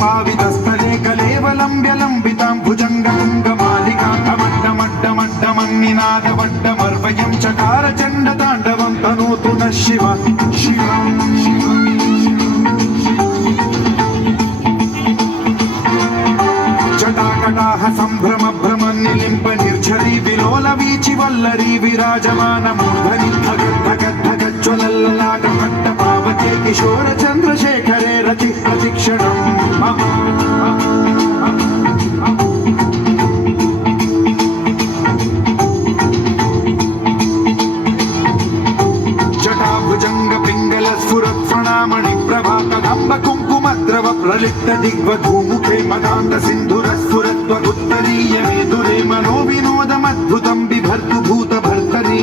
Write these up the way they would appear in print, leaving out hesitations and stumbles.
पावितस्थले कलेवलम्ब्य लम्बितां भुजङ्गतुङ्गमालिकाकमड्डमड्डमन्निनादवड्डमर्वयं चकार चण्डताण्डवं तनोतु नः शिव जटाकटाः सम्भ्रम भ्रमन्निलिम्प निर्झरी विलोल वीचि वल्लरी विराजमानमूर्धनि धगद्धगद्धगज्ज्वलल्ललाटमट्ट पावके किशोर चन्द्रशेखरे रति प्रतिक्षणं मम जटाभुजङ्ग पिङ्गल स्फुरत्फणामणि प्रभा कदम्ब कुङ्कुमद्रव प्रलिप्त दिग्वधूमुखे मदान्त सिन्धुरस्फुरत्वगुत्तरीय मेदुरे मनो विनोदमद्भुतं बिभर्तु भूतभर्तरि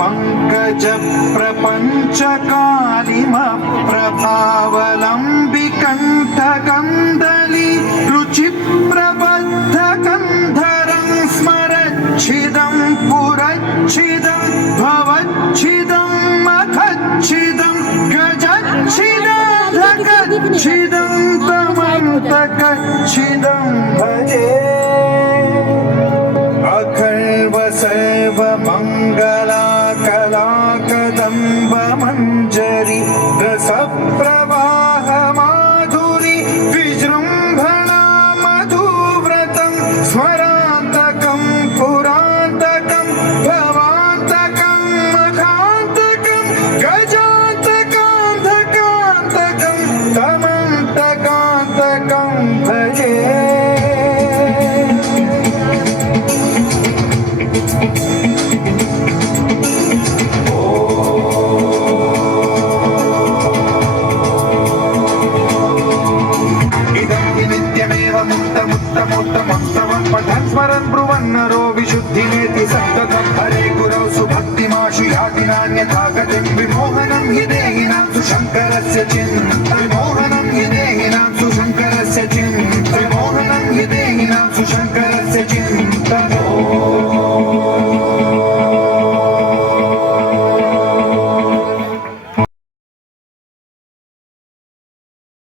पंकज प्रपंचकालिम प्रभावलंबि कंठगंधली रुचि प्रबद्ध कंधरं स्मरच्छिदं पुरच्छिदं भवच्छिदं मखच्छिदं गजच्छिदं तमन्तकच्छिदं भजे अखर्व सर्व मंगला कलाकदम्ब मंजरी रसप्रवाह माधुरी विजृंभणा मधुव्रतं स्मरान्तकं पुरान्तकं भवान्तकं मखान्तकं गजान्तकान्तकान्तकं तमन्तकान्तकं भजे पठन् स्मरन् ब्रुवन्नरो विशुद्धिमेति सप्ततं हरे गुरौ सुभक्तिमाशु याति नान्यथा गतिं विमोहनं हि